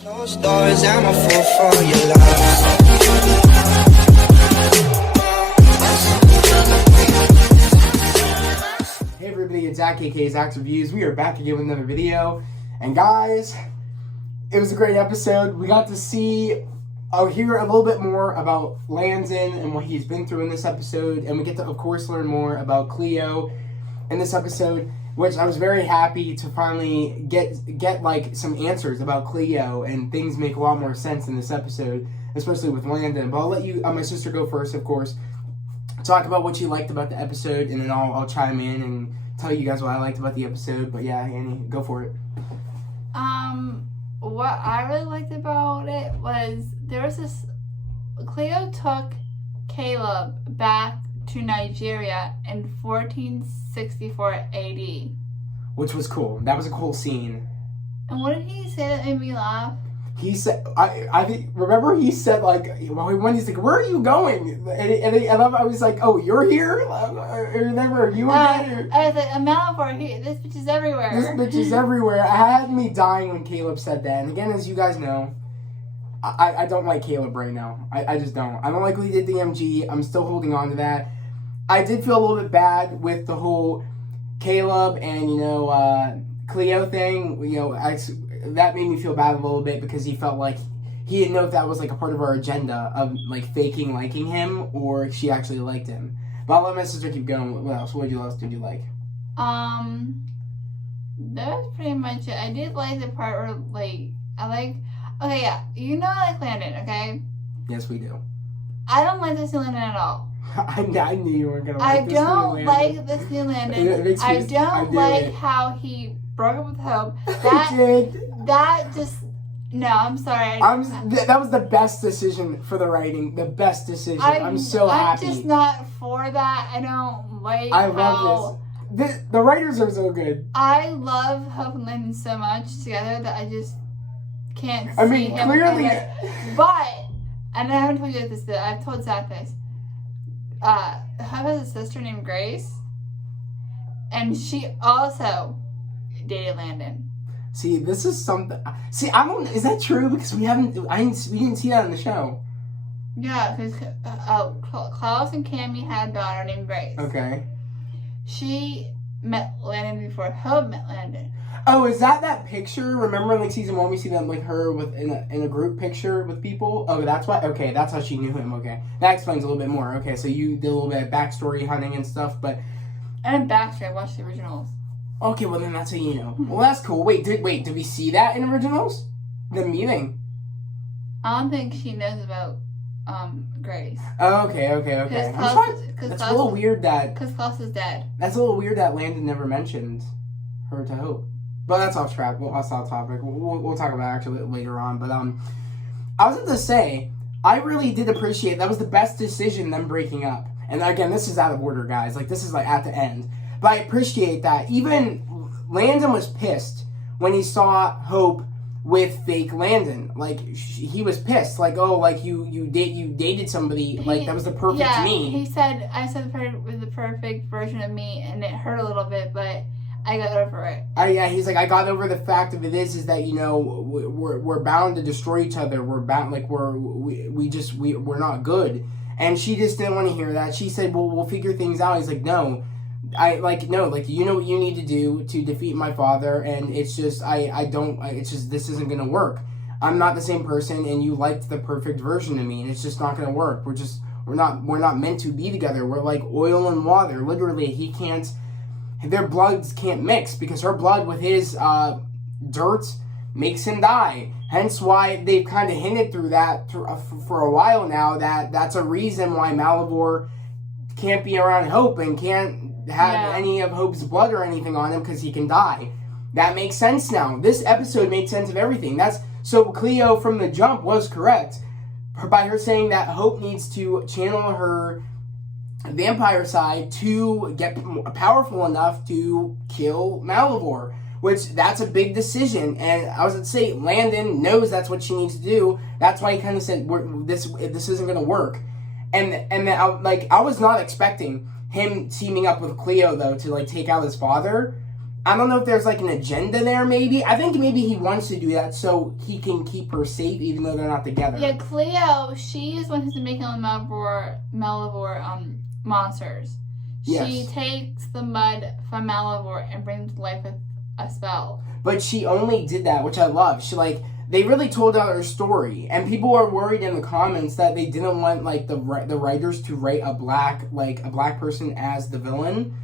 Closed doors, I'm a fool for your love. Hey everybody, it's Zach, aka Zach's Reviews. We are back again with another video. And guys, it was a great episode. We got to hear a little bit more about Landon and what he's been through in this episode. And we get to, of course, learn more about Cleo in this episode, which I was very happy to finally get like some answers about Cleo, and things make a lot more sense in this episode, especially with Landon. But I'll let you, my sister, go first, of course. Talk about what you liked about the episode, and then I'll chime in and tell you guys what I liked about the episode. But yeah, Annie, go for it. What I really liked about it was Cleo took Caleb back to Nigeria in 1464 AD. Which was cool. That was a cool scene. And what did he say that made me laugh? He said, I think, remember he said, like, when he's like, where are you going? I was like, oh, you're here? Remember, you were here? I was like, a Malivore here. This bitch is everywhere. This bitch is everywhere. I had me dying when Caleb said that. And again, as you guys know, I don't like Caleb right now. I just don't. I don't like what he did to MG. I'm still holding on to that. I did feel a little bit bad with the whole Caleb and, Cleo thing. That made me feel bad a little bit, because he felt like he didn't know if that was like a part of our agenda of like faking liking him, or if she actually liked him. But I'll let my sister keep going. What else? What else did you like? That was pretty much it. I did like the part where I like Landon, okay? Yes, we do. I don't like this new Landon at all. I knew you weren't gonna like this. I don't like this new Landon. I don't like how he broke up with Hope. I'm sorry. That was the best decision for the writing. The best decision. I'm so happy. I'm just not for that. I don't like love this. The writers are so good. I love Hope and Landon so much together that I just can't see him clearly. But, and I haven't told you this, I've told Zach this. Hope has a sister named Grace, and she also dated Landon. See, this is something. See, is that true? Because we didn't see that in the show. Yeah, because Klaus and Cammy had a daughter named Grace. Okay. She met Landon before Hope met Landon. Oh, is that picture? Remember in season 1 we see them her in a group picture with people? Oh, that's why. Okay, that's how she knew him. Okay, that explains a little bit more. Okay, so you did a little bit of backstory hunting and stuff, but. And backstory, I watched the originals. Okay, well then that's how you know. Well, that's cool. Wait, did we see that in originals? The meeting? I don't think she knows about Grace. Oh, okay. That's a little weird that... Because Klaus is dead. That's a little weird that Landon never mentioned her to Hope. But that's off track. That's off topic. We'll talk about it actually later on. But I was going to say, I really did appreciate, that was the best decision, them breaking up. And again, this is out of order, guys. Like, this is like at the end. But I appreciate that. Even Landon was pissed when he saw Hope with fake Landon. Like, he was pissed. Like, oh, like you dated somebody. Like, that was the perfect me. He said, I said the perfect version of me, and it hurt a little bit, but I got over it. He's like, I got over the fact of it is that, we're bound to destroy each other. We're bound, like, we're not good. And she just didn't want to hear that. She said, well, we'll figure things out. He's like, no. You know what you need to do to defeat my father, and it's just, this isn't going to work. I'm not the same person, and you liked the perfect version of me, and it's just not going to work. We're not meant to be together. We're like oil and water. Literally, their bloods can't mix, because her blood with his dirt makes him die. Hence why they've kind of hinted through that for a while now, that's a reason why Malivore can't be around Hope and can't have any of Hope's blood or anything on him, because he can die. That makes sense now. This episode made sense of everything. So Cleo from the jump was correct by her saying that Hope needs to channel her vampire side to get powerful enough to kill Malivore, which that's a big decision. And I was going to say, Landon knows that's what she needs to do. That's why he kind of said, this isn't going to work. And then I was not expecting him teaming up with Cleo, though, to, like, take out his father. I don't know if there's like an agenda there, maybe. I think maybe he wants to do that so he can keep her safe even though they're not together. Yeah, Cleo, she is one who's been making all the Malivore monsters. Yes. She takes the mud from Malivore and brings them to life with a spell. But she only did that, which I love. She they really told out her story, and people were worried in the comments that they didn't want like the writers to write a black person as the villain.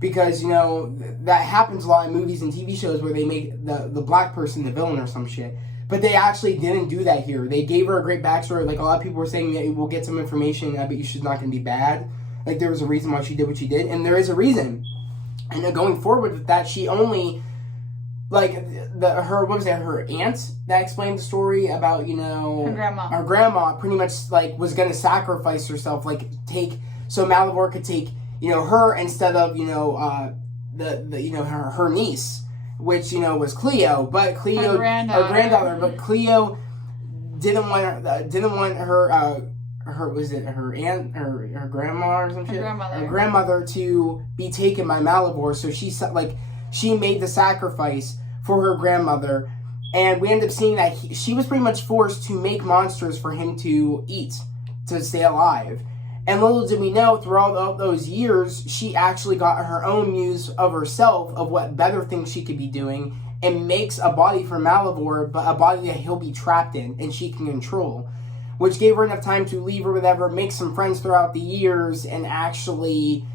Because, you know, that happens a lot in movies and TV shows where they make the black person the villain or some shit. But they actually didn't do that here. They gave her a great backstory. Like, a lot of people were saying that we'll get some information, but she's not going to be bad. Like, there was a reason why she did what she did. And there is a reason. And then going forward with that, she only, like, her aunt that explained the story about, you know... Her grandma pretty much, like, was going to sacrifice herself. Like, so Malivore could take... you know, her instead of, you know, her niece, which, you know, was Cleo, but Cleo, her granddaughter, but Cleo didn't want her grandma or some shit? Her grandmother to be taken by Malivore, so she made the sacrifice for her grandmother, and we end up seeing that she was pretty much forced to make monsters for him to eat, to stay alive. And little did we know, throughout all those years, she actually got her own muse of herself, of what better things she could be doing, and makes a body for Malivore, but a body that he'll be trapped in, and she can control. Which gave her enough time to leave or whatever, make some friends throughout the years, and actually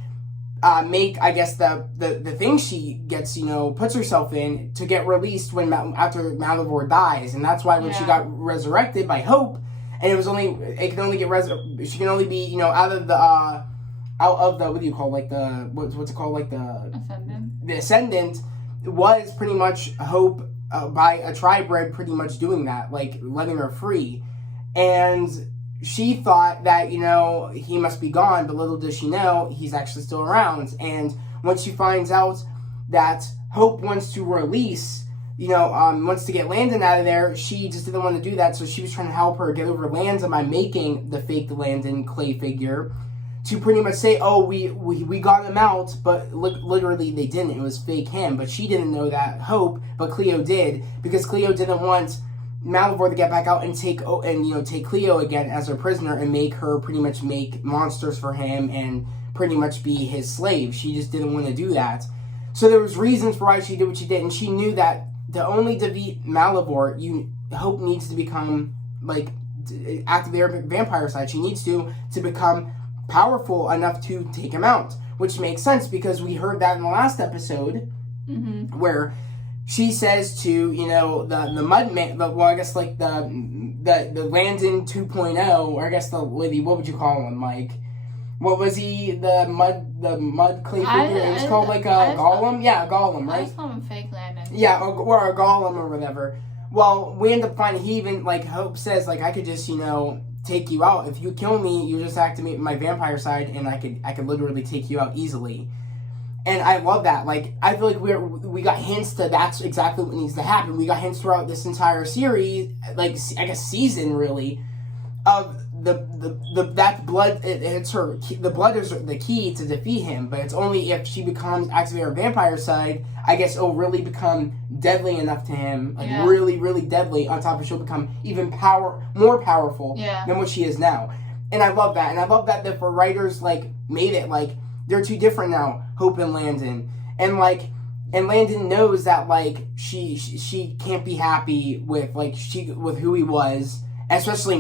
make, I guess, the thing she gets, you know, puts herself in, to get released after Malivore dies. And that's why when she got resurrected by Hope, and she can only be, you know, out of the, what do you call, like the, what's it called, like the Ascendant, was pretty much Hope by a tri-bred pretty much doing that, like letting her free. And she thought that, you know, he must be gone, but little does she know, he's actually still around. And when she finds out that Hope wants to release, you know, wants to get Landon out of there, she just didn't want to do that, so she was trying to help her get over Landon by making the fake Landon clay figure to pretty much say, oh, we got him out, but literally they didn't. It was fake him, but she didn't know that, Hope, but Cleo did, because Cleo didn't want Malivore to get back out and take Cleo again as her prisoner and make her pretty much make monsters for him and pretty much be his slave. She just didn't want to do that. So there was reasons for why she did what she did, and she knew that to only defeat Malivore, Hope needs to become, like, activate her vampire side. She needs to become powerful enough to take him out, which makes sense because we heard that in the last episode, where she says to, you know, the Mudman, well, I guess, like, the Landon 2.0, or I guess the lady, what would you call him, Mike? What was he? The mud clay figure? It was called like a golem? Yeah, a golem, right? I just call him fake Landon. Yeah, or a golem or whatever. Well, we end up finding, he even, like, Hope says, like, I could just, you know, take you out. If you kill me, you just activate my vampire side, and I could literally take you out easily. And I love that. Like, I feel like we got hints to that's exactly what needs to happen. We got hints throughout this entire series, like, I guess season, really, of that blood, it's her, the blood is the key to defeat him, but it's only if she activates her vampire side, I guess it'll really become deadly enough to him, like really, really deadly, on top of she'll become even more powerful than what she is now. And I love that, and I love that the writers, like, made it, like, they're two different now, Hope and Landon, and, like, and Landon knows that, like, she can't be happy with, like, with who he was, especially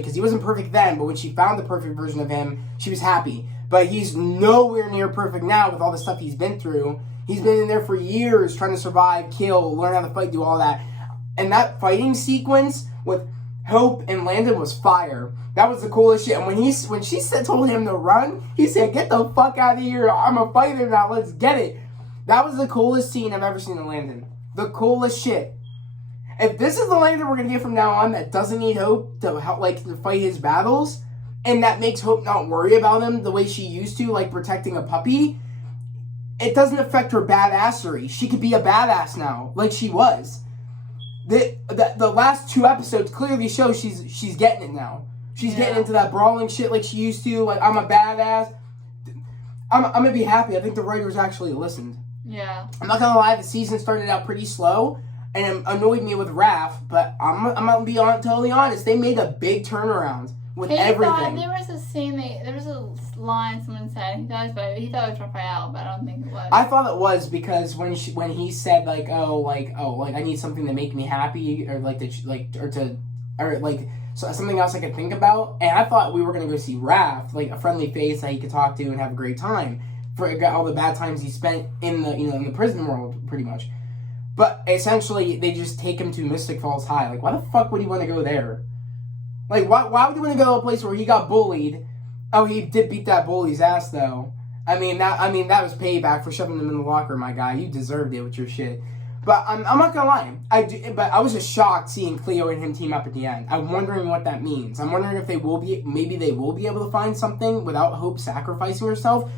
because he wasn't perfect then, but when she found the perfect version of him, she was happy. But he's nowhere near perfect now with all the stuff he's been through. He's been in there for years trying to survive, kill, learn how to fight, do all that. And that fighting sequence with Hope and Landon was fire. That was the coolest shit. And when she told him to run, he said, "Get the fuck out of here. I'm a fighter now. Let's get it." That was the coolest scene I've ever seen in Landon. The coolest shit. If this is the Landon we're going to get from now on that doesn't need Hope to help, like, to fight his battles, and that makes Hope not worry about him the way she used to, like protecting a puppy, it doesn't affect her badassery. She could be a badass now, like she was. The last two episodes clearly show she's getting it now. She's getting into that brawling shit like she used to. Like, I'm a badass. I'm going to be happy. I think the writers actually listened. Yeah. I'm not gonna lie, the season started out pretty slow and it annoyed me with Raph, but I'm gonna be totally honest. They made a big turnaround with everything. There was a scene, there was a line someone said, he thought it was Raphael, but I don't think it was. I thought it was because when he said like I need something to make me happy or so something else I could think about, and I thought we were gonna go see Raph, like a friendly face that he could talk to and have a great time for all the bad times he spent in the prison world, pretty much. But essentially, they just take him to Mystic Falls High. Like, why the fuck would he want to go there? Like, why would he want to go to a place where he got bullied? Oh, he did beat that bully's ass, though. I mean, that was payback for shoving him in the locker, my guy. You deserved it with your shit. But I'm not gonna lie. But I was just shocked seeing Cleo and him team up at the end. I'm wondering what that means. I'm wondering if maybe they will be able to find something without Hope sacrificing herself.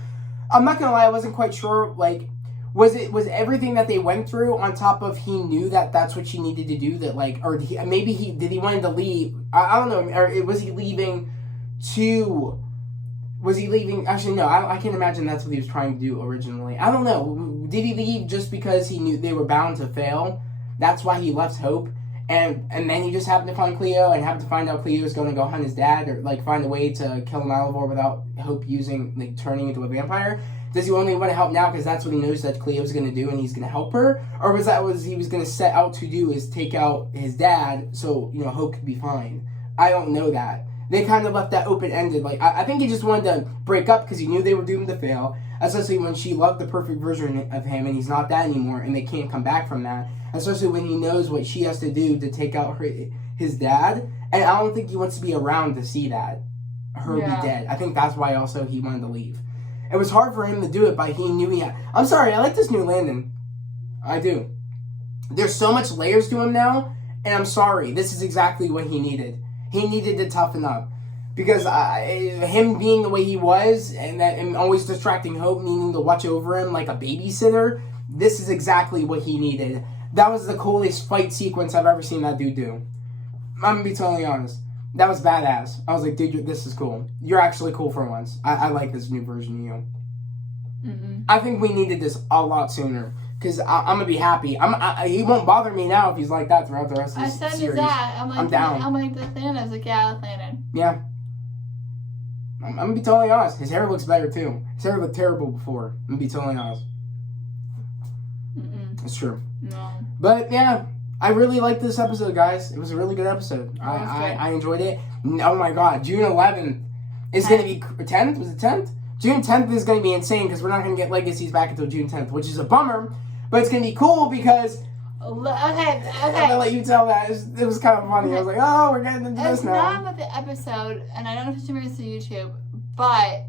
I'm not gonna lie. I wasn't quite sure. Like, was everything that they went through on top of he knew that that's what she needed to do? That like, or maybe he wanted to leave. I don't know. Or was he leaving to? Was he leaving? Actually, no. I can't imagine that's what he was trying to do originally. I don't know. Did he leave just because he knew they were bound to fail? That's why he left Hope, and then he just happened to find Cleo and happened to find out Cleo was going to go hunt his dad or like find a way to kill Malivore without Hope turning into a vampire. Does he only want to help now because that's what he knows that Cleo's going to do and he's going to help her, or was that what he was going to set out to do is take out his dad so Hope could be fine? I don't know that. They kind of left that open-ended. Like, I think he just wanted to break up because he knew they were doomed to fail, especially when she loved the perfect version of him and he's not that anymore and they can't come back from that, especially when he knows what she has to do to take out his dad, and I don't think he wants to be around to see that, be dead. I think that's why also he wanted to leave. It was hard for him to do it, but he knew he had... I'm sorry, I like this new Landon. I do. There's so much layers to him now, and I'm sorry, this is exactly what he needed. He needed to toughen up. Because him being the way he was, and always distracting Hope, needing to watch over him like a babysitter, this is exactly what he needed. That was the coolest fight sequence I've ever seen that dude do. I'm gonna be totally honest. That was badass. I was like, dude, this is cool. You're actually cool for once. I like this new version of you. Mm-hmm. I think we needed this a lot sooner. Because I'm going to be happy. He won't bother me now if he's like that throughout the rest of the series. I said that. I'm down. I'm like, the Thanos. Like, yeah, with Landon. Yeah. I'm going to be totally honest. His hair looks better, too. His hair looked terrible before. I'm going to be totally honest. Mm-mm. It's true. No. But, yeah. I really liked this episode, guys. It was a really good episode. I enjoyed it. Oh, my God. June 11th is going to be... 10th? Was it 10th? June 10th is going to be insane because we're not going to get Legacies back until June 10th, which is a bummer. But it's going to be cool because... Okay. I'm going to let you tell that. It was kind of funny. I was like, oh, we're getting into this now. It's not about the episode, and I don't know if it's on YouTube, but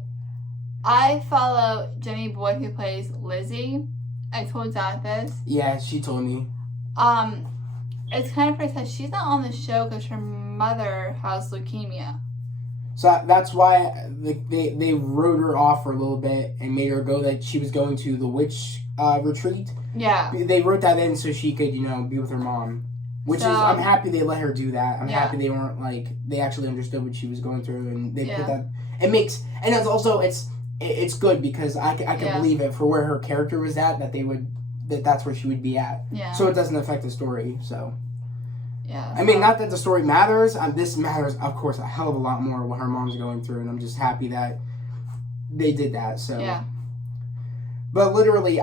I follow Jenny Boyd, who plays Lizzie. I told Zach this. Yeah, she told me. It's kind of crazy that she's not on the show because her mother has leukemia. So that's why they wrote her off for a little bit and made her go that she was going to the witch retreat. Yeah. They wrote that in so she could, be with her mom. Which is, I'm happy they let her do that. I'm happy they weren't they actually understood what she was going through and they put that. It makes, and it's also, it's good because I can believe it for where her character was at, that's where she would be at. Yeah. So it doesn't affect the story, so. Yeah. I mean, not that the story matters. This matters, of course, a hell of a lot more what her mom's going through, and I'm just happy that they did that. So. Yeah. But literally,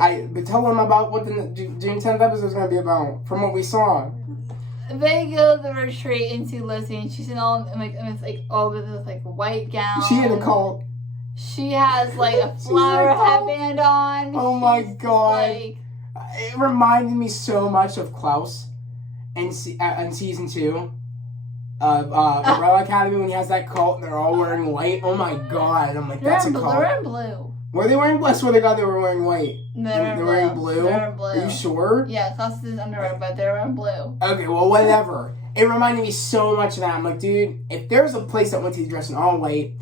tell them about what the June 10th episode is going to be about. From what we saw, they go to the retreat into Lizzie, and she's in all all with this white gown. She in a cult. She has a flower headband on. Oh my god! It reminded me so much of Klaus. In season 2 of Umbrella Academy, when he has that cult and they're all wearing white. Oh my god! I'm like, that's a cult. They're wearing blue. Were they wearing blue? I swear to God, they were wearing white. They're wearing blue. They're wearing blue. Are you sure? Yeah, Klaus is underwear, but they're wearing blue. Okay, well, whatever. It reminded me so much of that. I'm like, dude, if there's a place that wants you to dress in all white,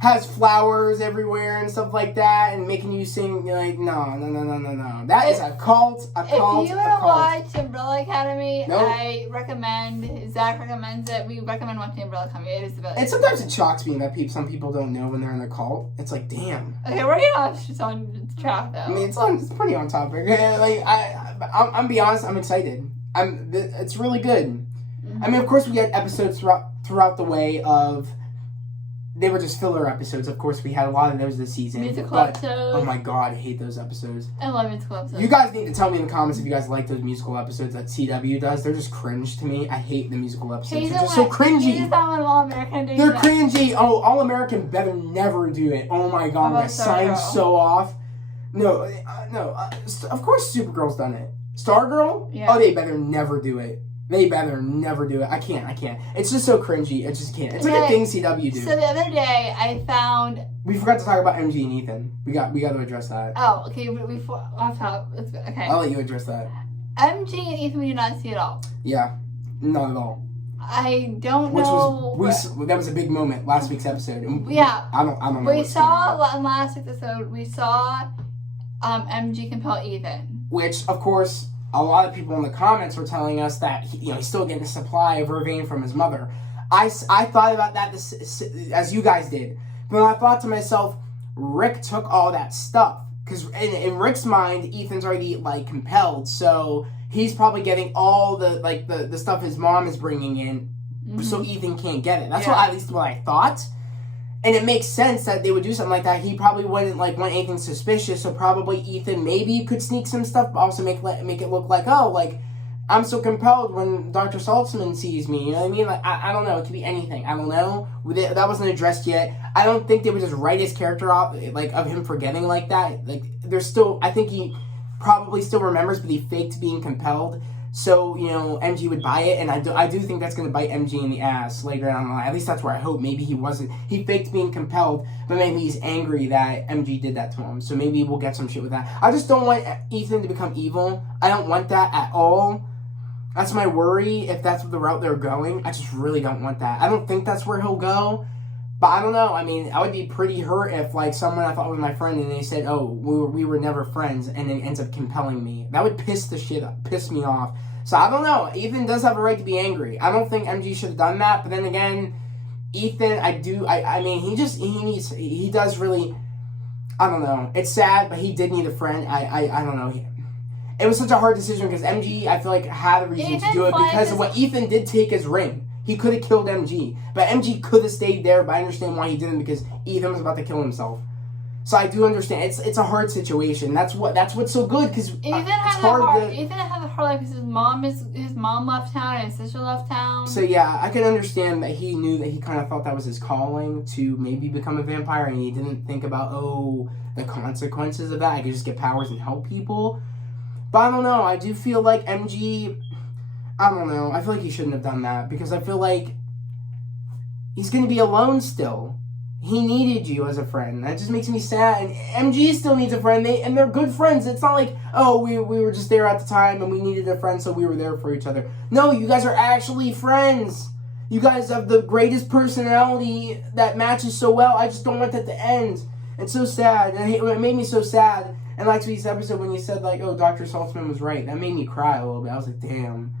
has flowers everywhere and stuff like that, and making you sing. You're like, no. That is a cult. If you want to watch Umbrella Academy, I recommend. Zach recommends it. We recommend watching Umbrella Academy. It is the best. And sometimes it shocks me that some people don't know when they're in a cult. It's like, damn. Okay, we're getting off on track though. I mean, it's pretty on topic. Like I'm be honest, I'm excited. It's really good. Mm-hmm. I mean, of course, we had episodes throughout the way of. They were just filler episodes. Of course, we had a lot of those this season. Musical episodes. Oh my god, I hate those episodes. I love musical episodes. You guys need to tell me in the comments if you guys like those musical episodes that CW does. They're just cringe to me. I hate the musical episodes. They're just so cringy. They're cringy. Oh, All American better never do it. Oh my god, my sign's so off. No. Of course, Supergirl's done it. Stargirl? Yeah. Oh, they better never do it. They better never do it. I can't. It's just so cringy. I just can't. It's like a thing CW do. So the other day, I found... We forgot to talk about MG and Ethan. We got to address that. Oh, okay. We off top. Okay. I'll let you address that. MG and Ethan we do not see at all. Yeah. Not at all. I don't know... That was a big moment last week's episode. Yeah. I don't know. We saw in last week's episode, we saw MG compel Ethan. Which, of course... A lot of people in the comments were telling us that he's still getting a supply of Vervain from his mother. I thought about that as you guys did. But I thought to myself, Rick took all that stuff. Because in Rick's mind, Ethan's already, compelled. So he's probably getting all the stuff his mom is bringing in. Mm-hmm. So Ethan can't get it. That's at least what I thought. And it makes sense that they would do something like that. He probably wouldn't want anything suspicious, so probably Ethan maybe could sneak some stuff, but also make it look like, I'm so compelled when Dr. Saltzman sees me. You know what I mean? I don't know. It could be anything. I don't know. That wasn't addressed yet. I don't think they would just write his character off, of him forgetting like that. There's still, I think he probably still remembers, but he faked being compelled. So, MG would buy it, and I do think that's going to bite MG in the ass later down the line. At least that's where I hope. Maybe he faked being compelled, but maybe he's angry that MG did that to him. So maybe we'll get some shit with that. I just don't want Ethan to become evil. I don't want that at all. That's my worry, if that's the route they're going. I just really don't want that. I don't think that's where he'll go, but I don't know. I mean, I would be pretty hurt if, someone I thought was my friend, and they said, oh, we were never friends, and it ends up compelling me. That would piss me off. So I don't know. Ethan does have a right to be angry. I don't think MG should have done that. But then again, Ethan, he does really, I don't know. It's sad, but he did need a friend. I don't know. It was such a hard decision because MG, I feel like, had a reason to do it because of what Ethan did take his ring. He could have killed MG. But MG could have stayed there, but I understand why he didn't because Ethan was about to kill himself. So I do understand. It's a hard situation. That's what's so good because Ethan had a hard life because his mom left town and his sister left town. So yeah, I can understand that he knew that he kind of thought that was his calling to maybe become a vampire, and he didn't think about the consequences of that. I could just get powers and help people. But I don't know. I do feel like MG. I don't know. I feel like he shouldn't have done that because I feel like he's gonna be alone still. He needed you as a friend. That just makes me sad. And MG still needs a friend. They're good friends. It's not like, oh, we were just there at the time and we needed a friend, so we were there for each other. No, you guys are actually friends. You guys have the greatest personality that matches so well. I just don't want that to end. It's so sad. And it made me so sad. And last week's episode when you said, oh, Dr. Saltzman was right, that made me cry a little bit. I was like, damn.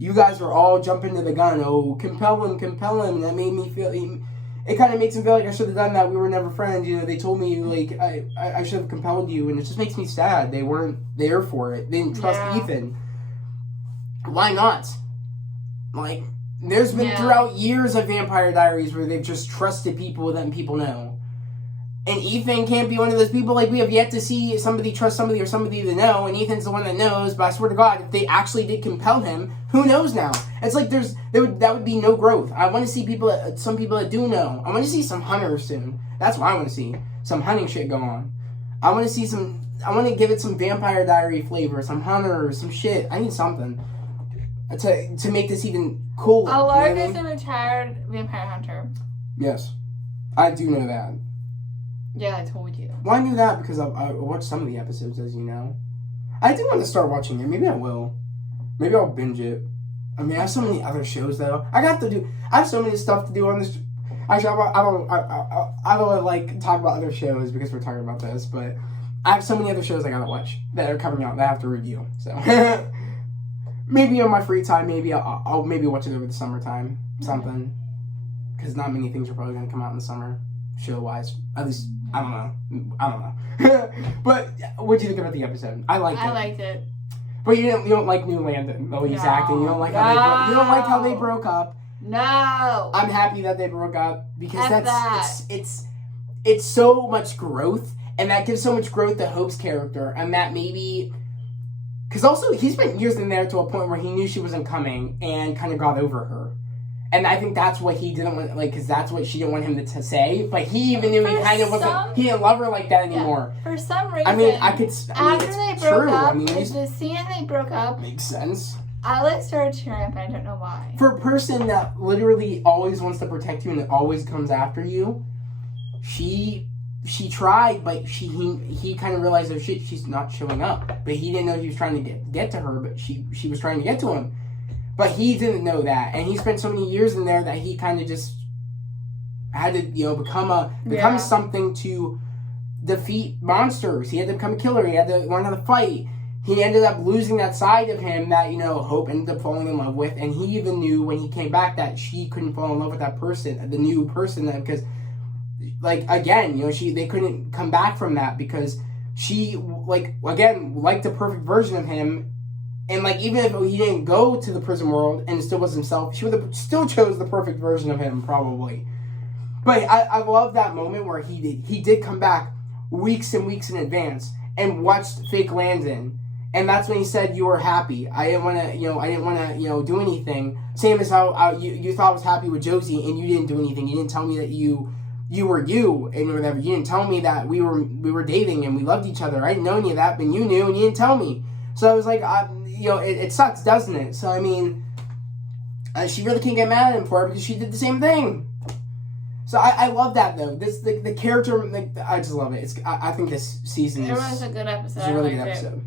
You guys were all jumping to the gun. Oh, compel him. And that made me feel... It kind of makes me feel like I should have done that. We were never friends. They told me, I should have compelled you. And it just makes me sad. They weren't there for it. They didn't trust Ethan. Why not? There's been throughout years of Vampire Diaries where they've just trusted people that people know. And Ethan can't be one of those people. We have yet to see somebody trust somebody or somebody to know. And Ethan's the one that knows. But I swear to God, if they actually did compel him, who knows now? It's that would be no growth. I want to see some people that do know. I want to see some hunters soon. That's what I want to see. Some hunting shit go on. I want to give it some Vampire Diary flavor. Some hunters, some shit. I need something to make this even cooler. Alark is a retired vampire hunter. Yes. I do know that. Yeah, I told you. Well, I knew that because I watched some of the episodes, as you know. I do want to start watching it. Maybe I will. Maybe I'll binge it. I mean, I have so many other shows, though. I have so many stuff to do on this. Actually, I don't like talk about other shows because we're talking about this, but I have so many other shows I gotta watch that are coming out that I have to review. So maybe on my free time, maybe I'll maybe watch it over the summertime, something. Because not many things are probably gonna come out in the summer, show wise. At least I don't know. But what do you think about the episode? I liked it. But you don't like New Landon. Oh, he's acting. You don't like how they broke up. No. I'm happy that they broke up because it's so much growth, and that gives so much growth to Hope's character, and that maybe because also he spent years in there to a point where he knew she wasn't coming and kind of got over her. And I think that's what he didn't want, like, because that's what she didn't want him to say. But he even knew he kind of wasn't, he didn't love her like that anymore. Yeah, for some reason. I mean, after they broke up, the scene they broke up. Makes sense. Alex started cheering up, and I don't know why. For a person that literally always wants to protect you and that always comes after you, she tried, but he kind of realized, oh shit, she's not showing up. But he didn't know he was trying to get to her, but she was trying to get to him. But he didn't know that, and he spent so many years in there that he kind of just had to, become something to defeat monsters. He had to become a killer. He had to learn how to fight. He ended up losing that side of him that, Hope ended up falling in love with, and he even knew when he came back that she couldn't fall in love with that person, the new person, because, they couldn't come back from that because she, liked the perfect version of him. And, even if he didn't go to the prison world and still was himself, she would have still chose the perfect version of him, probably. But I love that moment where he did come back weeks and weeks in advance and watched fake Landon. And that's when he said, you were happy. I didn't want to, do anything. Same as how you thought I was happy with Josie and you didn't do anything. You didn't tell me that you were you and whatever. You didn't tell me that we were dating and we loved each other. I didn't know any of that, but you knew and you didn't tell me. So I was like, it sucks, doesn't it? So, I mean, she really can't get mad at him for it because she did the same thing. So I love that, though. The character, I just love it. I think this season It was a good episode. It's a really good episode.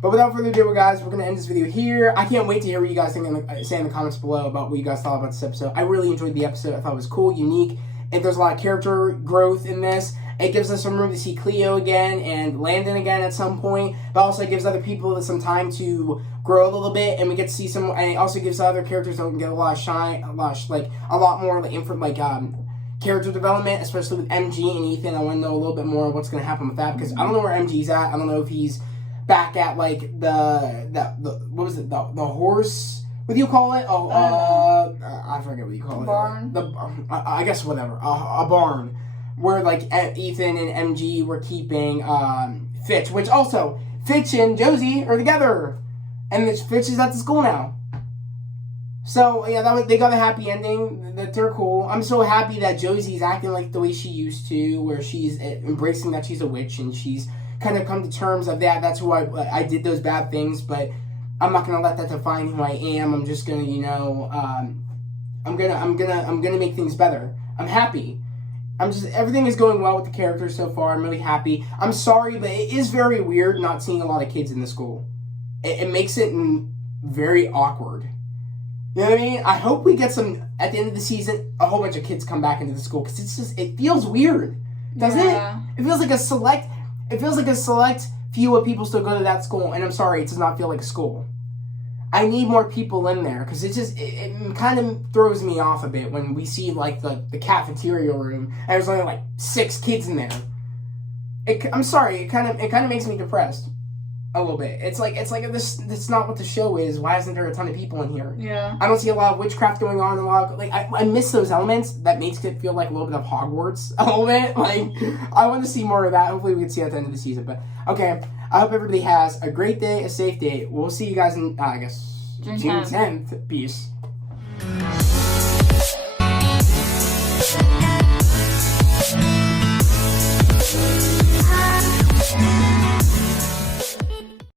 But without further ado, guys, we're going to end this video here. I can't wait to hear what you guys think say in the comments below about what you guys thought about this episode. I really enjoyed the episode. I thought it was cool, unique, and there's a lot of character growth in this. It gives us some room to see Cleo again and Landon again at some point, but also gives other people some time to grow a little bit, and we get to see some. And it also gives other characters that can get a lot of shine, a lot more character development, especially with MG and Ethan. I want to know a little bit more of what's going to happen with that because I don't know where MG's at. I don't know if he's back at the what was it, the horse? What do you call it? I forget what you call it. Barn. I guess whatever. A barn. Where, Ethan and MG were keeping Fitch, which also, Fitch and Josie are together. And Fitch is at the school now. So, yeah, they got a happy ending. That they're cool. I'm so happy that Josie's acting like the way she used to, where she's embracing that she's a witch, and she's kind of come to terms of that. That's who I did those bad things, but I'm not going to let that define who I am. I'm just going to, I'm gonna make things better. I'm happy. Everything is going well with the characters so far. I'm really happy. I'm sorry, but it is very weird not seeing a lot of kids in the school. It makes it very awkward. You know what I mean? I hope we get at the end of the season, a whole bunch of kids come back into the school, because it feels weird. Doesn't it? It feels like a select few of people still go to that school, and I'm sorry, it does not feel like a school. I need more people in there, because it kind of throws me off a bit when we see, the cafeteria room, and there's only, 6 kids in there. I'm sorry, it kind of makes me depressed. A little bit. It's like that's not what the show is. Why isn't there a ton of people in here? Yeah. I don't see a lot of witchcraft going on. I miss those elements. That makes it feel like a little bit of Hogwarts. A little bit. I want to see more of that. Hopefully we can see at the end of the season. But, okay. I hope everybody has a great day, a safe day. We'll see you guys in, I guess, June 10th. Peace.